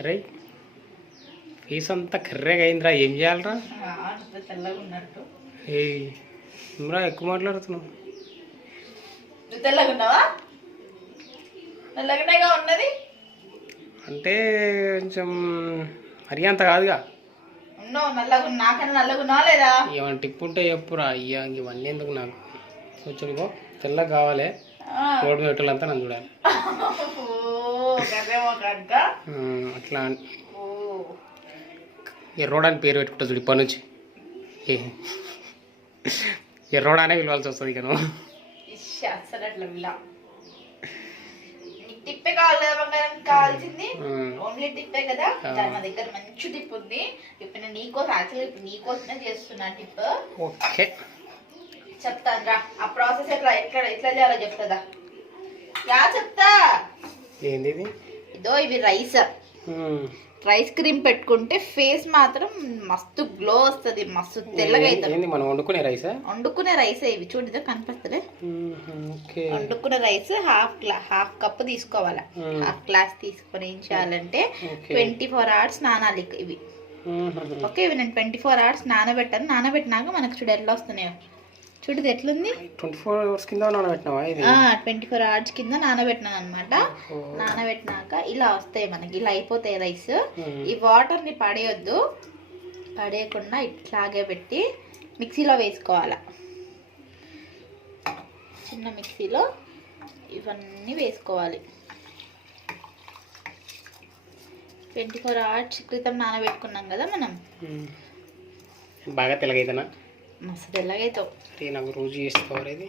అరే ఫీస్ అంతా కర్రెగా అయిందిరా, ఏం చేయాలరా? తెల్లగా ఉన్నట్టు ఇమ్రా ఎక్కువ మాట్లాడుతున్నావు. నువ్వు తెల్లగా ఉన్నావా? తెల్లగానేగా ఉన్నది అంటే కొంచెం మరీ అంత కాదుగా. ఉన్నావు నల్లగా, నాకన్నా నల్లగా ఉన్నావా లేదా? ఏమైనా టిప్ ఉంటే చెప్పురా. అయ్యా ఇవన్నీ ఎందుకు నాకు, కొంచెం ఇంకో తెల్లగా కావాలి. రోడ్డు పెట్టాలంతా నన్ను చూడాలి అట్లా. ఎర్రోడా అని పేరు పెట్టుకుంటా చూడు ఇప్పటి నుంచి. ఎర్రోడా అనే పిలవాల్సి వస్తుంది ఇక నువ్వు. అసలు అట్లా విలా టిప్పే కావాలి కదా బంగారం, కావాల్సింది ఓన్లీ టిప్పే కదా. మా దగ్గర మంచి టిప్ ఉంది. ఇప్పుడు నేను నీకోసం, యాక్చువల్లీ ఇప్పుడు నీకోసమే చేస్తున్నా టిప్. ఓకే చెప్తాను రా. ఆ ప్రాసెస్ ఎట్లా ఎట్లా ఎట్లా చేయాలో చెప్తుందా? చెప్తా. ఏంది ఇదో ఇవి రైస్ క్రీమ్ పెట్టుకుంటే ఫేస్ మాత్రం మస్తు గ్లో వస్తుంది, మస్తు తెల్లగా అవుతుంది. మనం వండుకునే రైస్ ఇవి చూడు కనిపిస్తుంది. వండుకునే రైస్ హాఫ్ కప్ తీసుకోవాలా. హాఫ్ గ్లాస్ తీసుకొని ఏం చేయాలంటే 24 hours నానాలి ఇవి. ఓకే, ఇవి నేను 24 hours నానబెట్టాను. నానబెట్టినాక మనకు చూడు ఎట్లా వస్తున్నాయో. చూడు ఎట్లుంది. 24 hours కింద నానబెట్టినావా? 24 hours కింద నానబెట్టినాను అనమాట. నానబెట్టినాక ఇలా వస్తాయి మనకి, ఇలా అయిపోతాయి రైస్. ఈ వాటర్ ని పడేయొద్దు, పడేయకుండా ఇట్లాగే పెట్టి మిక్సీలో వేసుకోవాలా. చిన్న మిక్సీలో ఇవన్నీ వేసుకోవాలి. 24 hours క్రితం నానబెట్టుకున్నాం కదా మనం. బాగా తెల్లగైతేనా? మస్తు తెల్లగైతావు. నాకు రోజు చేస్తావు, ఇది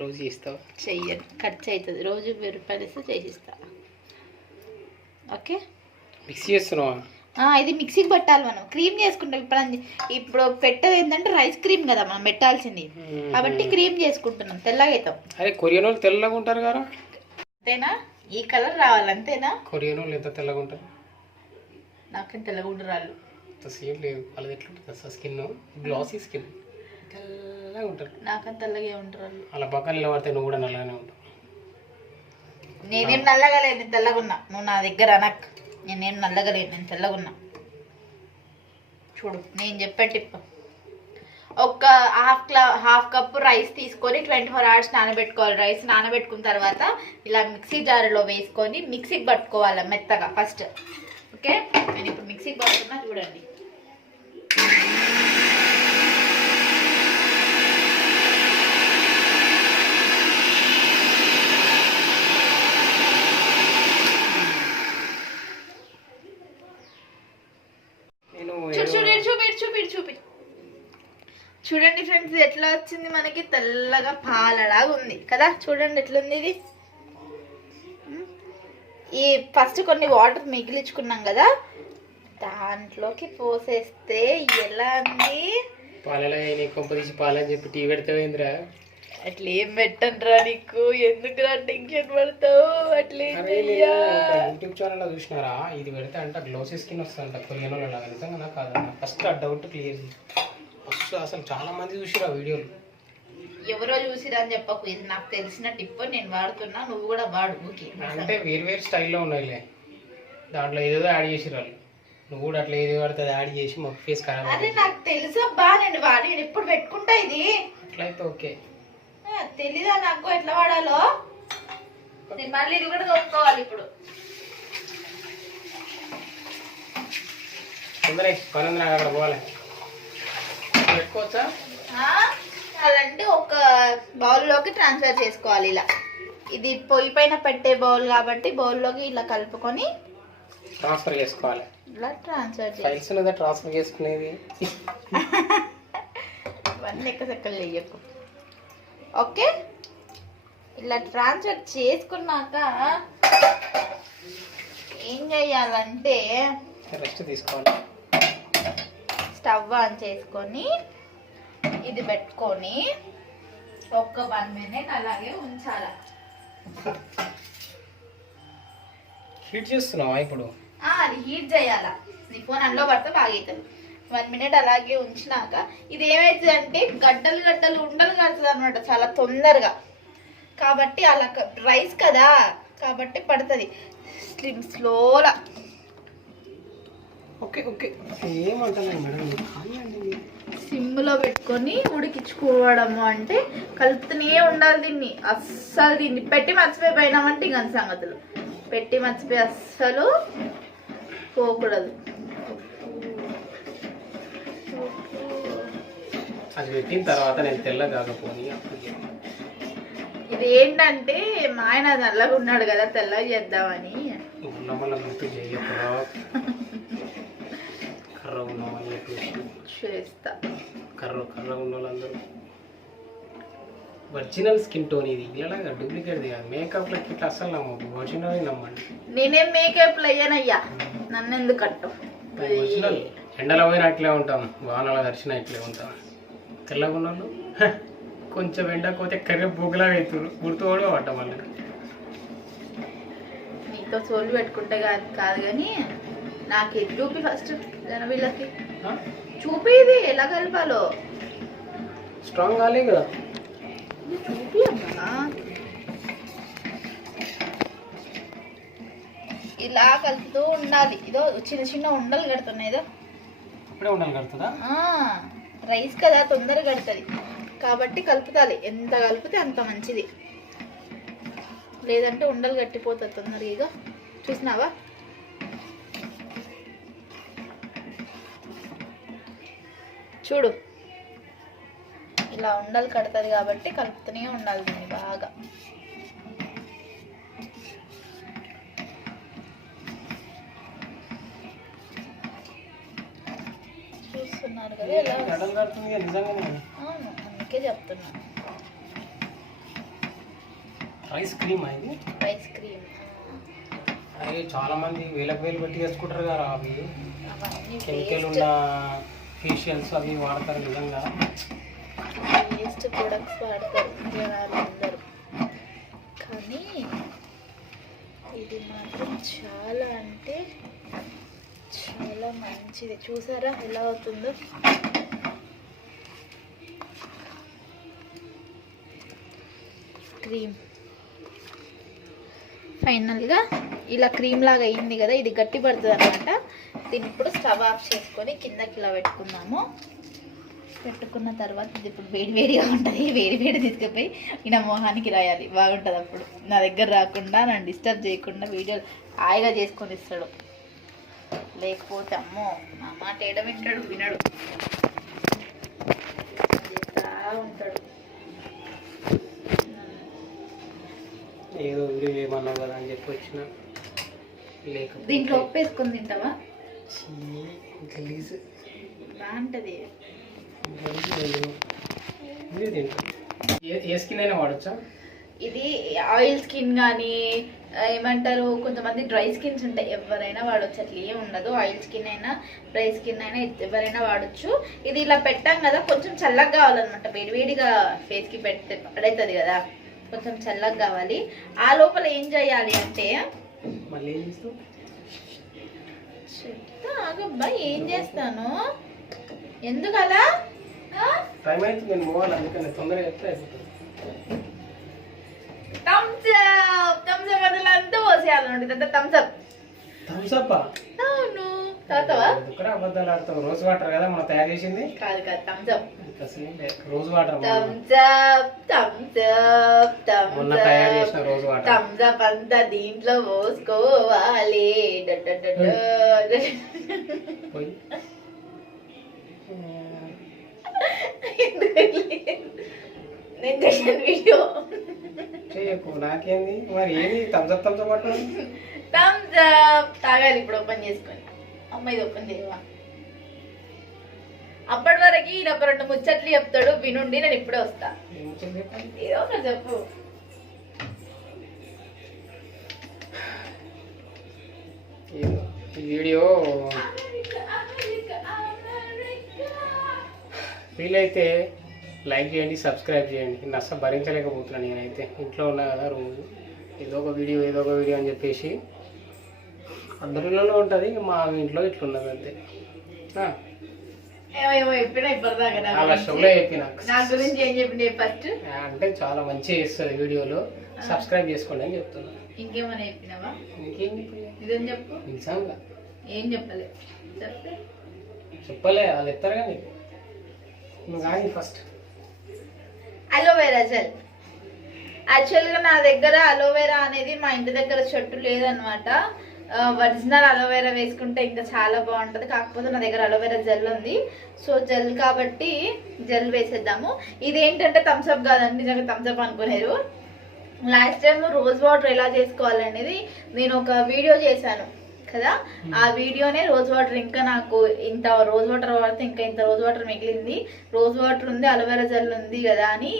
రోజు చేస్తావు? చెయ్యను, ఖర్చు అవుతుంది. రోజు 1000 రూపాయలు ఇస్తే చేసిస్తా. ఓకే, మిక్సీ చేస్తున్నావా? ఇది మిక్సీకి పెట్టాలి. మనం క్రీమ్ చేసుకుంటాం. ఇప్పుడు పెట్టేది ఏంటంటే రైస్ క్రీమ్ కదా మనం పెట్టాల్సింది, కాబట్టి క్రీమ్ చేసుకుంటున్నాం. తెల్లగా అవుతాం. అరే కొరియన్ వాళ్ళు తెల్లగా ఉంటారు కదా, అంతేనా? ఈ కలర్ రావాలి అంతేనా? కొరియన్ వాళ్ళు ఎంత తెల్లగా ఉంటారు? నాకేం తెల్లగా ఉండరు వాళ్ళు. సేమ్ లేదు వాళ్ళది. ఎట్లుంటుంది అసలు స్కిన్? గ్లాసీ స్కిన్, తెల్లగా ఉంటారు. నాకంత తెల్లగా ఉంటారు వాళ్ళు. అలా పక్కన నిలబడితే నువ్వు కూడా నల్లగానే ఉంటావు. నేనేం నల్లగా లేదు, నేను తెల్లగా ఉన్నా. నువ్వు నా దగ్గర అనక్. నేనేం నల్లగా లేదు, నేను తెల్లగా ఉన్నా. చూడు నేను చెప్పే టిప్. ఒక హాఫ్ కప్ రైస్ తీసుకొని 24 hours నానబెట్టుకోవాలి. రైస్ నానబెట్టుకున్న తర్వాత ఇలా మిక్సీ జారులో వేసుకొని మిక్సీకి పట్టుకోవాలి మెత్తగా ఫస్ట్. ఓకే, నేను ఇప్పుడు మిక్సీకి పడుతున్నా చూడండి. చూపి చూడండి ఫ్రెండ్స్, ఎట్లా వచ్చింది మనకి. తెల్లగా పాలలాగా ఉంది కదా. చూడండి ఎట్లుంది ఇది. ఈ ఫస్ట్ కొన్ని వాటర్ మిగిలించుకున్నాం కదా, దాంట్లోకి పోసేస్తే ఎలా ఉంది. పాలని చెప్పి టీ పెడతావేంద్రా? అట్లా ఏం పెట్టండిరా నీకు, ఎందుకు టెన్షన్ పడతావు? అట్లా యూట్యూబ్ ఛానల్ చూసినారా? ఇది పెడితే అంట గ్లోసీ స్కిన్ వస్తుందంట కొరియన్ వాళ్ళ. నిజంగా కాదన్న, ఫస్ట్ ఆ డౌట్ క్లియర్. ఫస్ట్ అసలు చాలా మంది చూసిరా వీడియోలు. ఎవరో చూసిరా అని చెప్పకు, ఇది నాకు తెలిసిన టిప్, నేను వాడుతున్నా, నువ్వు కూడా వాడు. అంటే వేరు స్టైల్లో ఉన్నాయిలే, దాంట్లో ఏదో యాడ్ చేసిరు వాళ్ళు. నువ్వు కూడా అట్లా ఏదో వాడితే యాడ్ చేసి మా ఫేస్ ఖరాబ్. అదే నాకు తెలుసబ్బా, నేను వాడి ఎప్పుడు పెట్టుకుంటా ఇది. అట్లయితే ఓకే. తెలీదా నాకు ఎట్లా వాడాలో? నేను మళ్ళీ ఇది కూడా తోడుకోవాలి ఇప్పుడు. తొందరగా పని నాకు అక్కడ పోవాలి. పెట్టుకోవచ్చా? అలాంటి ఒక బౌల్లోకి ట్రాన్స్ఫర్ చేసుకోవాలి. ఇలా ఇది పొయ్యి పైన పెట్టే బౌల్ కాబట్టి బౌల్లోకి ఇలా కలుపుకొని ట్రాన్స్ఫర్ చేసుకోవాలి. ఇలా ట్రాన్స్ఫర్ ట్రాన్స్ఫర్ చేసుకునేది ఇవన్నీ ఎక్కసెక్కలు చెయ్యకు. ఓకే, ఇలా ట్రాన్స్ఫర్ చేసుకున్నాక ఏం చేయాలంటే రెస్ట్ తీసుకోవాలి. స్టవ్ ఆన్ చేసుకొని ఇది పెట్టుకొని ఒక 1 minute అలాగే ఉంచాల. హీట్ చేస్తున్నావా ఇప్పుడు? అది హీట్ చేయాలా. నీ ఫోన్ అందులో పడితే బాగా అవుతుంది. 1 minute అలాగే ఉంచినాక ఇది ఏమవుతుంది అంటే గడ్డలు ఉండలు కడుతుంది అనమాట చాలా తొందరగా. కాబట్టి అలా రైస్ కదా కాబట్టి పడుతుంది స్లోలా. ఓకే ఓకే ఏమంటాను మేడం సిమ్లో పెట్టుకొని ఉడికించుకోవడము అంటే కలుపుతూనే ఉండాలి దీన్ని. అస్సలు దీన్ని పెట్టి మర్చిపోయినామంటే ఇంక సంగతులు. పెట్టి మర్చిపోయి అస్సలు పోకూడదు. అది పెట్టిన తర్వాత నేను తెల్ల కాకపోని ఇది ఏంటంటే మా ఆయన నల్లగా ఉన్నాడు కదా తెల్లగా చేద్దామని. మళ్ళీ గుర్తు చేయకుండా కర్ర ఉన్నామని చెప్పేసి చేస్తా. కర్ర ఉన్న వాళ్ళందరూ ఒరిజినల్ స్కిన్ టోన్ ఇది. ఇలాగా డూప్లికేట్ కాదు. మేకప్లకి ఇట్లా అస్సలు నమ్మదు. ఒరిజినల్ నమ్మండి. నేనేం మేకప్లు అయ్యానయ్యా, నన్ను ఎందుకు అంటావు? ఒరిజినల్. ఎండలో పోయినా అట్లే ఉంటాం, వానల దర్శనం ఇట్లే ఉంటాం. తెల్లగా ఉన్న వాళ్ళు కొంచెం ఎండకపోతే కర్రీ బొగ్గులా అవుతారు. గుర్తు కూడా పడ్డాం వాళ్ళకి. నీతో సోలు పెట్టుకుంటే కాదు కానీ నాకు ఇది చూపి ఫస్ట్ జన వీళ్ళకి చూపి ఇది ఎలా కలపాలో. స్ట్రాంగ్ కాలే కదా చూపి అమ్మా. ఇలా కలుపుతూ ఉండాలి. ఇదో చిన్న చిన్న ఉండలు కడుతున్నాయి. ఇదో ఇప్పుడే ఉండాలి కడుతుందా? రైస్ కదా తొందరగా కడుతుంది కాబట్టి కలుపుతాలి. ఎంత కలిపితే అంత మంచిది, లేదంటే ఉండలు గట్టిపోతుంది తొందరగా. ఇగో చూసినావా? చూడు ఇలా ఉండలు కడుతుంది కాబట్టి కలుపుతూనే ఉండాలి దీన్ని బాగా. చూస్తున్నారు కదా ఎలా? అవును, అందుకే చెప్తున్నా. ఐస్ క్రీమ్ ఇది. ఐస్ క్రీమ్ అరే చాలా మంది వేలకు వేలు పెట్టి వేసుకుంటారు కదా అవి. అవన్నీ కెమికల్ ఉన్న ఫేషియల్స్ అవి వాడతారు. నిజంగా వేస్ట్ ప్రొడక్ట్స్ వాడతారు జనాలు అందరూ. కానీ ఇది మాత్రం చాలా అంటే చాలా మంచిది. చూసారా ఎలా అవుతుందో? క్రీమ్ ఫైనల్గా ఇలా క్రీమ్ లాగా అయింది కదా. ఇది గట్టి పడుతుంది అనమాట. దీన్ని ఇప్పుడు స్టవ్ ఆఫ్ చేసుకొని కిందకి ఇలా పెట్టుకున్న తర్వాత ఇది ఇప్పుడు వేడిగా ఉంటుంది. వేడి తీసుకుపోయి ఈయన మొహానికి రాయాలి, బాగుంటుంది. అప్పుడు నా దగ్గర రాకుండా నన్ను డిస్టర్బ్ చేయకుండా వీడియోలు హాయిగా చేసుకొని ఇస్తాడు. లేకపోతే అమ్మో నా మాట వింటాడు, వినడు, చేస్తా ఉంటాడు. ఏదో వీడియో ఏమన్నావు కదా అని చెప్పి వచ్చిన. లేకపోతే దీంట్లో ఉప్పు వేసుకొని తింటావా? గలీజ్ బాగుంటుంది. ఏ స్కిన్ అయినా వాడచ్చా? ఇది ఆయిల్ స్కిన్ కానీ ఏమంటారు, కొంతమంది డ్రై స్కిన్స్ ఉంటాయి, ఎవరైనా వాడచ్చు. అట్లా ఏం ఉండదు. ఆయిల్ స్కిన్ అయినా డ్రై స్కిన్ అయినా ఎవరైనా వాడచ్చు. ఇది ఇలా పెట్టాం కదా, కొంచెం చల్లగా కావాలన్నమాట. వేడివేడిగా ఫేస్కి పెడితే పడవుతుంది కదా, కొంచెం చల్లగా కావాలి. ఆ లోపల ఏం చేయాలి అంటే మళ్ళీ ఆగబ్బా ఏం చేస్తాను, ఎందుకు అలా? టైం అయితే నేను పోవాలి, అందుకని తొందరగా చెప్తే అయిపోతుంది. థమ్స్అప్ అంతా పోసేయాలంటే థమ్స్అప్. అవును, తాగుతావా? అబద్ధాలు ఆడతావు. రోజ్ వాటర్ కదా మనం తయారు చేసింది. కాదు థమ్స్అప్. రోజ్ వాటర్ మొన్న తయారు చేసిన రోజ్ వాటర్. థమ్స్అప్ అంతా దీంట్లో పోసుకోవాలి. నేను చేసిన వీడియో చేయకు, నాకేంది మరి. ఏది థమ్స్అప్ పట్టు. థమ్స్అప్ తాగాలి ఇప్పుడు ఓపెన్ చేసుకొని. అమ్మ ఇది ఓపెన్ చేయవా? అప్పటి వరకు ఈయన ఒక 2 ముచ్చట్లు చెప్తాడు, వినుండి. నేను ఇప్పుడే వస్తా. ఏదో ఒకటి చెప్పు. ఈ వీడియో వీలైతే లైక్ చేయండి, సబ్స్క్రైబ్ చేయండి. నేను అసలు భరించలేకపోతున్నాను. నేనైతే ఇంట్లో ఉన్నా కదా, రోజు ఏదో ఒక వీడియో అని చెప్పేసి అందరిలో ఉంటుంది. మా ఇంట్లో ఇట్లున్నది అంతే. ఏమో చెప్పినా ఇప్పటిదాకా అలా షోలో చెప్పిన నా గురించి ఏం చెప్పింది ఫస్ట్ అంటే చాలా మంచిగా చేస్తుంది వీడియోలో, సబ్స్క్రైబ్ చేసుకోండి అని చెప్తున్నా. ఇంకేమైనా చెప్పినావా? ఇంకేం ఇదేం చెప్పు. నిజంగా ఏం చెప్పలే చెప్తే చెప్పలే, వాళ్ళు ఎత్తారు కానీ నువ్వు కానీ ఫస్ట్. Aloe vera gel. యాక్చువల్గా నా దగ్గర అలోవెరా అనేది మా ఇంటి దగ్గర చెట్టు లేదనమాట. ఒరిజినల్ అలోవెరా వేసుకుంటే ఇంకా చాలా బాగుంటుంది. కాకపోతే నా దగ్గర అలోవెరా జెల్ ఉంది. సో జెల్ కాబట్టి జెల్ వేసేద్దాము. ఇదేంటంటే థమ్స్అప్ కాదండి, నిజంగా థమ్స్అప్ అనుకునేరు. లాస్ట్ టైం రోజ్ వాటర్ ఎలా చేసుకోవాలనేది నేను ఒక వీడియో చేశాను కదా. ఆ వీడియోనే రోజ్ వాటర్, ఇంకా నాకు ఇంత రోజ్ వాటర్ వాడితే ఇంకా ఇంత రోజ్ వాటర్ మిగిలింది, రోజ్ వాటర్ ఉంది, అలోవెరా జెల్ ఉంది కదా అని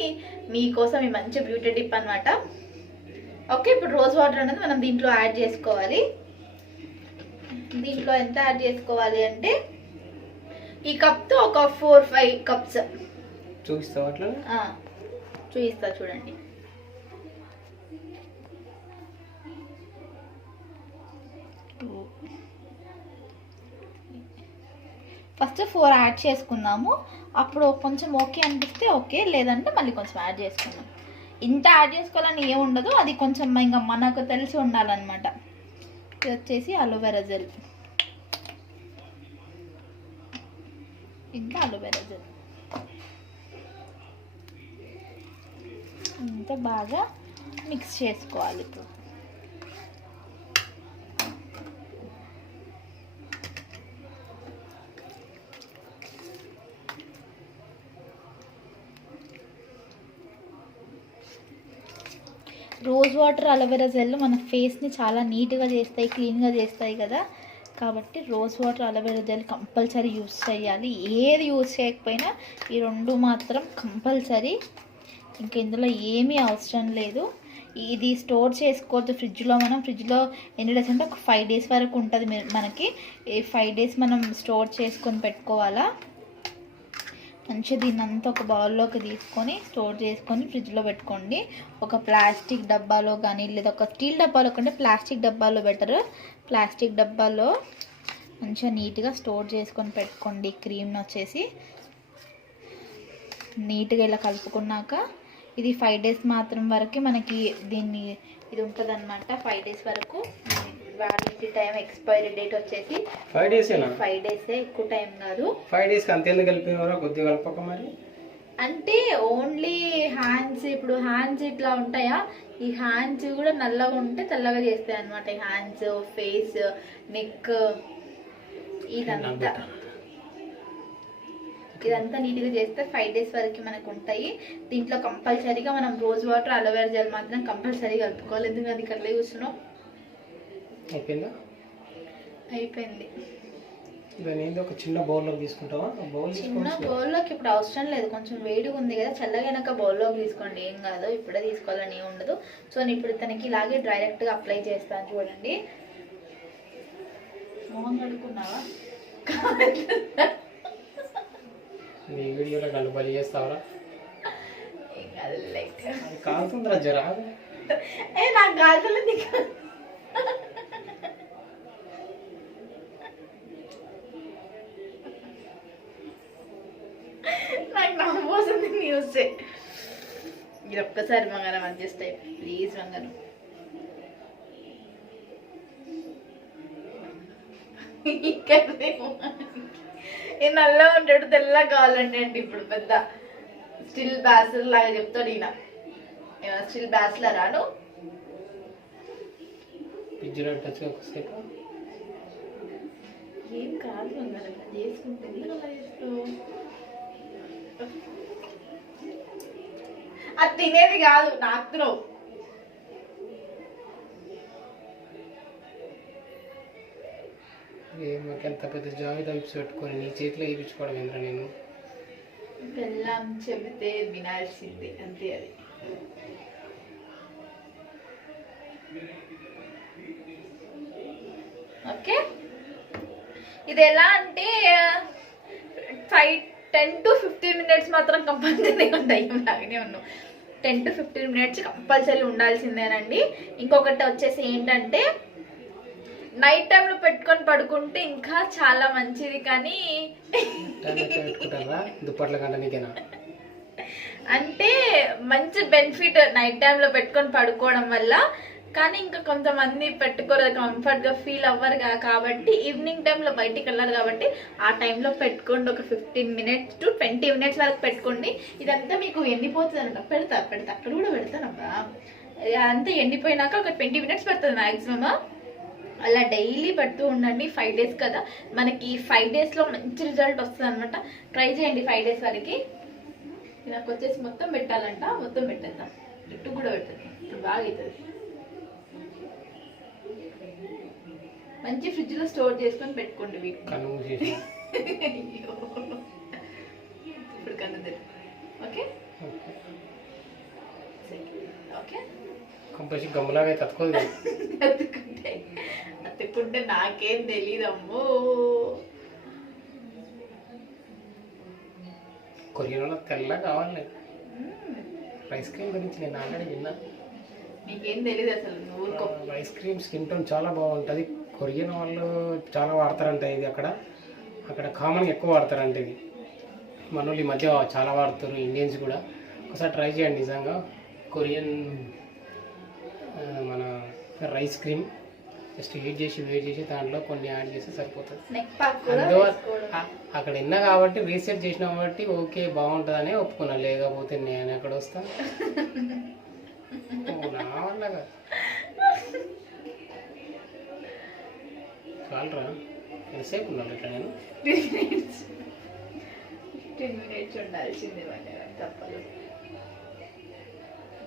మీకోసం ఈ మంచి బ్యూటీ టిప్ అనమాట. ఓకే, ఇప్పుడు రోజ్ వాటర్ అనేది మనం దీంట్లో యాడ్ చేసుకోవాలి. దీంట్లో ఎంత యాడ్ చేసుకోవాలి అంటే ఈ కప్తో ఒక 4-5 కప్స్ చూపిస్తావు అట్లా. చూపిస్తా చూడండి. ఫస్ట్ 4 యాడ్ చేసుకుందాము. అప్పుడు కొంచెం ఓకే అనిపిస్తే ఓకే, లేదంటే మళ్ళీ కొంచెం యాడ్ చేసుకుందాం. ఇంత యాడ్ చేసుకోవాలని ఏమి ఉండదు, అది కొంచెం ఇంకా మనకు తెలిసి ఉండాలన్నమాట. ఇది వచ్చేసి అలోవెరా జెల్. ఇంత అలోవెరా జెల్ ఇంత బాగా మిక్స్ చేసుకోవాలి. ఇప్పుడు రోజ్ వాటర్ అలోవెరా జెల్ మన ఫేస్ని చాలా నీట్గా చేస్తాయి, క్లీన్గా చేస్తాయి కదా. కాబట్టి rose water aloe vera gel compulsory use చేయాలి. ఏది యూస్ చేయకపోయినా ఈ 2 మాత్రం కంపల్సరీ. ఇంకా ఇందులో ఏమీ అవసరం లేదు. ఇది స్టోర్ చేసుకోవద్దు ఫ్రిడ్జ్లో. మనం ఫ్రిడ్జ్లో ఎన్ని డేస్ అంటే ఒక 5 days వరకు ఉంటుంది మనకి. ఈ 5 days మనం స్టోర్ చేసుకొని పెట్టుకోవాలా. మంచిగా దీన్ని అంతా ఒక బౌల్లోకి తీసుకొని స్టోర్ చేసుకొని ఫ్రిడ్జ్లో పెట్టుకోండి. ఒక ప్లాస్టిక్ డబ్బాలో కానీ, లేదా ఒక స్టీల్ డబ్బాలో కంటే ప్లాస్టిక్ డబ్బాలో బెటర్. ప్లాస్టిక్ డబ్బాలో మంచిగా నీట్గా స్టోర్ చేసుకొని పెట్టుకోండి. క్రీమ్ని వచ్చేసి నీట్గా ఇలా కలుపుకున్నాక ఇది 5 days మాత్రం వరకు మనకి దీన్ని ఇది ఉంటుంది అనమాట. 5 days వరకు వ్యాలిడిటీ టైం, ఎక్స్పైరీ డేట్ వచ్చేసి 5 days. 5 days, ఎక్కువ టైం కాదు. 5 days అంతేందుకు కలిపినవరా? కొద్దిగా కలపక మరి. అంటే ఓన్లీ హ్యాండ్స్, ఇప్పుడు హ్యాండ్స్ ఇట్లా ఉంటాయా, ఈ హ్యాండ్స్ కూడా నల్లగా ఉంటే తెల్లగా చేస్తాయి అనమాట. ఈ హ్యాండ్స్, ఫేస్, నెక్, ఇదంతా నీట్గా చేస్తే 5 days వరకు మనకు ఉంటాయి. దీంట్లో కంపల్సరీగా మనం రోజ్ వాటర్ అలోవెరా జెల్ మాత్రం కంపల్సరీ కలుపుకోవాలి. ఎందుకంటే అది అట్లా కూర్చున్నాం. అయిపోయింది. దాని ఒక చిన్న బౌల్లోకి తీసుకుంటావా? చిన్న బౌల్లోకి ఇప్పుడు అవసరం లేదు, కొంచెం వేడిగా ఉంది కదా. చల్లగానక బౌల్లోకి తీసుకోండి, ఏం కాదు. ఇప్పుడే తీసుకోవాలని ఏం ఉండదు. సో నేను ఇప్పుడు తనకి ఇలాగే డైరెక్ట్గా అప్లై చేస్తాను. చూడండి. మోహన్ కడుక్కున్నావా? నీ వీడియోలో నన్ను బలి చేస్తావరా? కాలుతుందిరా జరా. నాకు కాలుతుంది. నాకు నవ్వు వస్తుంది న్యూస్. ఇది ఒక్కసారి బంగారం అడ్జస్ట్ అయిపోయి ప్లీజ్ బంగారం. ఈ నల్ల ఉంటాడు, తెల్లగా కావాలండి అండి. ఇప్పుడు పెద్ద స్టిల్ బ్యాచిలర్ లాగా చెప్తాడు ఈయన. ఏమైనా స్టిల్ బ్యాచిలర్ రాను. ఏం కాదు బంగారం, చేసుకుంటే అది తినేది కాదు, నాకు ఎంత పెద్ద జాయి దంచి పెట్టుకొని నీ చేతిలో వేయించుకోవడం ఏంద్రా? నేను బెల్లం చెబితే వినాల్సింది, అంతే. అది ఓకే. ఇది ఎలా అంటే 10 to 15 minutes మాత్రం కంపల్సరీ ఉంటాయి. లాగానే ఉన్నాం. 10 to 15 minutes కంపల్సరీ ఉండాల్సిందేనండి. ఇంకొకటి వచ్చేసి ఏంటంటే నైట్ టైంలో పెట్టుకొని పడుకుంటే ఇంకా చాలా మంచిది. కానీ పెట్టుకుంటారా దుప్పట్ల కంట నీకేనా? అంటే మంచి బెనిఫిట్ నైట్ టైంలో పెట్టుకొని పడుకోవడం వల్ల. కానీ ఇంకా కొంతమంది పెట్టుకోరు, కంఫర్ట్ గా ఫీల్ అవ్వరు కాబట్టి ఈవినింగ్ టైంలో బయటికి వెళ్ళారు కాబట్టి ఆ టైంలో పెట్టుకోండి. ఒక 15 minutes to 20 minutes వరకు పెట్టుకోండి. ఇదంతా మీకు ఎండిపోతుంది అనమాట. పెడతా అక్కడ కూడా పెడతానబ్బా. అంతా ఎండిపోయినాక ఒక 20 minutes పడుతుంది మాక్సిమం. అలా డైలీ పెడుతూ ఉండండి. 5 days కదా మనకి, 5 days లో మంచి రిజల్ట్ వస్తుంది అనమాట. ట్రై చేయండి 5 days వరకు. నాకు వచ్చేసి మొత్తం పెట్టాలంట, మొత్తం పెట్టేద్దాం. జుట్టు కూడా పెట్టండి, ఇప్పుడు బాగా అవుతుంది. మంచి ఫ్రిడ్జ్ లో స్టోర్ చేసుకొని పెట్టుకోండి వీక్. ఇప్పుడు కన్నది. Okay okay. కంపల్సరీ గమ్ములాగా తట్టుకోదు. అతుక్కుంటే నాకేం తెలీదమ్మో. కొరియన్లో తెల్ల కావాలి. ఐస్ క్రీమ్ గురించి నేను ఆల్రెడీ విన్నా. నీకేం తెలీదు అసలు. ఊరుకో. ఐస్ క్రీమ్ స్కిన్ టోన్ చాలా బాగుంటుంది. కొరియన్ వాళ్ళు చాలా వాడతారంట ఇది. అక్కడ కామన్ ఎక్కువ వాడతారంట ఇది. మన వాళ్ళు ఈ మధ్య చాలా వాడుతారు, ఇండియన్స్ కూడా. ఒకసారి ట్రై చేయండి నిజంగా. కొరియన్ మన రైస్ క్రీమ్ జస్ట్ వేడి చేసి దాంట్లో కొన్ని యాడ్ చేస్తే సరిపోతుంది. అక్కడ విన్నా కాబట్టి రీసెర్చ్ చేసిన కాబట్టి ఓకే బాగుంటుందని ఒప్పుకున్నా. లేకపోతే నేను ఎక్కడ వస్తాను? నా వల్ల కాదు. చాలరా ఎంతసేపు ఉన్నాను ఇట్లా నేను? 15 minutes ఉండాల్సింది తప్పదు.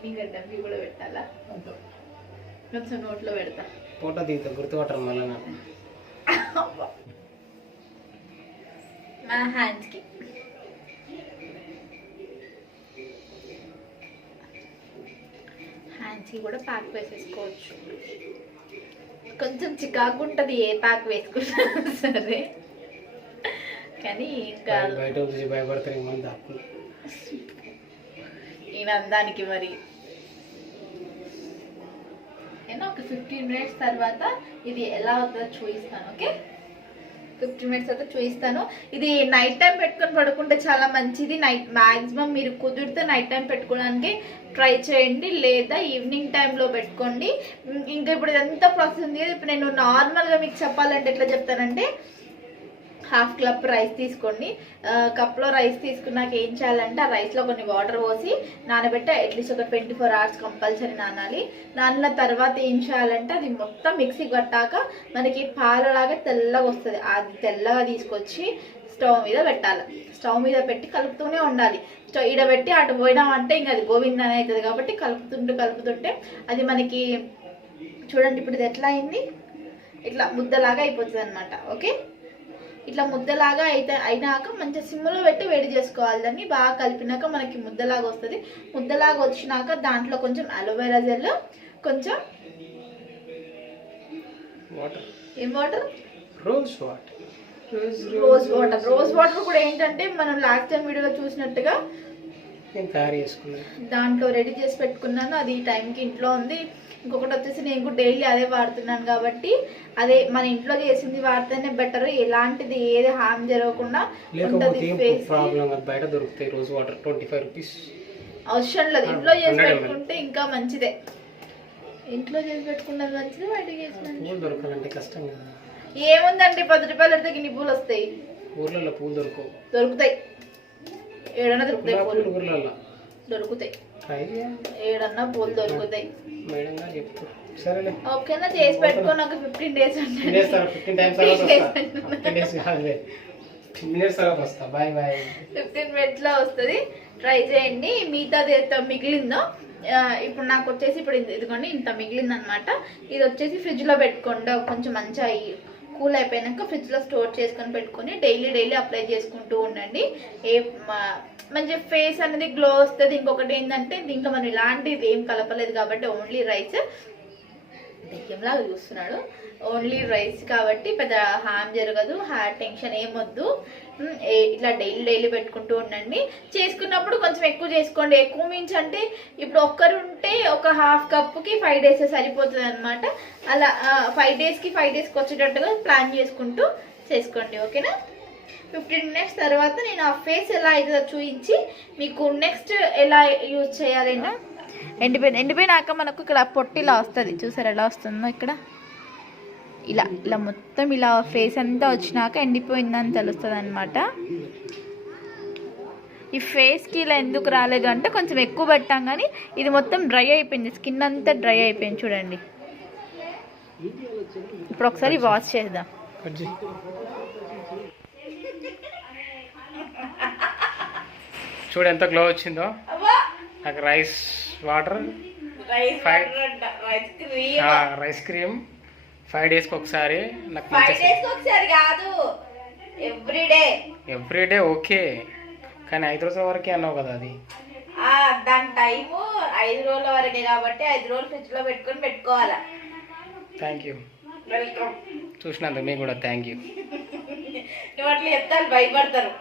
ఇంకా డబ్బి కూడా పెట్టాలా? కొంచెం నోట్లో పెడతా. ఫోటో దిగుతా, గుర్తుపట్టరు మళ్ళీ నాకు. నా హ్యాండ్స్కి కూడా ప్యాక్ వేసేసుకోవచ్చు. కొంచెం చికాకు ఉంటుంది ఏ ప్యాక్ వేసుకున్నా సరే. కానీ ఇంకా భయపడతారు ఈయన అందానికి. మరి నేను ఒక 15 minutes తర్వాత ఇది ఎలా అవుతుందో చూపిస్తాను. ఓకే, 15 minutes అయితే చూపిస్తాను. ఇది నైట్ టైం పెట్టుకొని పడుకుంటే చాలా మంచిది. నైట్ మ్యాక్సిమం మీరు కుదిరితే నైట్ టైం పెట్టుకోవడానికి ట్రై చేయండి, లేదా ఈవినింగ్ టైంలో పెట్టుకోండి. ఇంకా ఇప్పుడు ఇదంతా ప్రాసెస్ ఉంది. ఇప్పుడు నేను నార్మల్గా మీకు చెప్పాలంటే ఎట్లా చెప్తానంటే, 1/2 కప్ రైస్ తీసుకోండి. కప్లో రైస్ తీసుకున్నాక ఏం చేయాలంటే ఆ రైస్లో కొన్ని వాటర్ పోసి నానబెట్టి అట్లీస్ట్ ఒక 24 hours కంపల్సరీ నానాలి. నానిన తర్వాత ఏం చేయాలంటే అది మొత్తం మిక్సీ కొట్టాక మనకి పాలలాగా తెల్లగా వస్తుంది. అది తెల్లగా తీసుకొచ్చి స్టవ్ మీద పెట్టాలి. స్టవ్ మీద పెట్టి కలుపుతూనే ఉండాలి. ఈడ పెట్టి అటు పోయినామంటే ఇంకా అది గోవిందని అవుతుంది. కాబట్టి కలుపుతుంటే అది మనకి చూడండి ఇప్పుడు ఇది ఎట్లా అయింది, ఇట్లా ముద్దలాగా అయిపోతుంది అనమాట. ఓకే, ఇట్లా ముద్దలాగా అయినాక మంచిగా సిమ్లో పెట్టి వేడి చేసుకోవాలి. దాన్ని బాగా కలిపినాక మనకి ముద్దలాగా వస్తుంది. ముద్దలాగా వచ్చినాక దాంట్లో కొంచెం అలోవెరా జెల్, కొంచెం ఏం వాటర్, రోజ్ వాటర్ కూడా ఏంటంటే మనం లాస్ట్ టైం వీడియోలో చూసినట్టుగా తయారు చేసుకున్నాను. దాంట్లో రెడీ చేసి పెట్టుకున్నాను. అది ఈ టైంకి ఇంట్లో ఉంది. ఇంకొకటి వచ్చేసి నేను కూడా డైలీ అదే వాడుతున్నాను కాబట్టి అదే మన ఇంట్లో చేసింది వాడితేనే బెటర్. ఎలాంటిది ఏది హామ్ జరగకుండా బయట దొరుకుతాయి రోజ్ వాటర్ 25 రూపీస్. అవసరం లేదు, ఇంట్లో చేసి పెట్టుకుంటే ఇంకా మంచిదే. ఇంట్లో చేసి పెట్టుకున్నది మంచిది, బయట చేసి దొరకాలంటే కష్టం కదా. ఏముందండి 10 రూపాయలు పెడితే గిన్ని పూలు వస్తాయి. ఊర్లలో పూలు దొరుకుతాయి, ఏడన్నా దొరుకుతాయి పూలు, ఊర్లలో దొరుకుతాయి, ఏడన్నా పూలు దొరుకుతాయి. ఓకేనా, చేసి పెట్టుకొని ఒక 15 days 15 minutes లో వస్తుంది. ట్రై చేయండి. మిగతాది ఎంత మిగిలిందో ఇప్పుడు నాకు వచ్చేసి ఇప్పుడు ఇదిగోండి ఇంత మిగిలింది అనమాట. ఇది వచ్చేసి ఫ్రిడ్జ్ లో పెట్టుకోండి. కొంచెం మంచిగా కూల్ అయిపోయినాక ఫ్రిడ్జ్ లో స్టోర్ చేసుకొని పెట్టుకొని డైలీ అప్లై చేసుకుంటూ ఉండండి. మంచి ఫేస్ అనేది గ్లో వస్తుంది. ఇంకొకటి ఏంటంటే దీంట్లో మనం ఇలాంటిది ఏం కలపలేదు కాబట్టి ఓన్లీ రైస్, దెయ్యంలాగా చూస్తున్నాడు, ఓన్లీ రైస్ కాబట్టి పెద్ద హామ్ జరగదు, టెన్షన్ ఏమొద్దు. ఇట్లా డైలీ పెట్టుకుంటూ ఉండండి. చేసుకున్నప్పుడు కొంచెం ఎక్కువ చేసుకోండి. ఎక్కువ మీన్స్ అంటే ఇప్పుడు ఒక్కరు ఉంటే ఒక 1/2 కప్కి 5 days సరిపోతుంది అనమాట. అలా 5 daysకి వచ్చేటట్టుగా ప్లాన్ చేసుకుంటూ చేసుకోండి. ఓకేనా, 15 మినిట్స్ తర్వాత నేను ఆ ఫేస్ ఎలా అవుతుందో చూపించి మీకు నెక్స్ట్ ఎలా యూజ్ చేయాలేనో. ఎండిపోయినాక మనకు ఇక్కడ పొట్టిలా వస్తుంది, చూసారు ఎలా వస్తుందో ఇక్కడ ఇలా ఇలా మొత్తం ఇలా ఫేస్ అంతా వచ్చినాక ఎండిపోయిందని తెలుస్తుంది అనమాట. ఈ ఫేస్కి ఇలా ఎందుకు రాలేదు అంటే కొంచెం ఎక్కువ పెట్టాం కానీ ఇది మొత్తం డ్రై అయిపోయింది, స్కిన్ అంతా డ్రై అయిపోయింది చూడండి. ఇప్పుడు ఒకసారి వాష్ చేద్దాం. చూడు ఎంత గ్లో వచ్చిందో. నాకు rice water, rice cream 5 days ఒకసారి. నాకు 5 days ఒకసారి కాదు, ఎవ్రీడే ఓకే, కానీ 5 రోజుల వరకే అన్నావు కదా అది. దాని టైము 5 రోజుల వరకే కాబట్టి 5 రోజులు ఫ్రిడ్జ్ లో పెట్టుకోవాలా. Thank you, welcome. చూసినందుకు మీకు కూడా థ్యాంక్ యూ. నువ్వు అట్లా చెప్తాను భయపడతారు.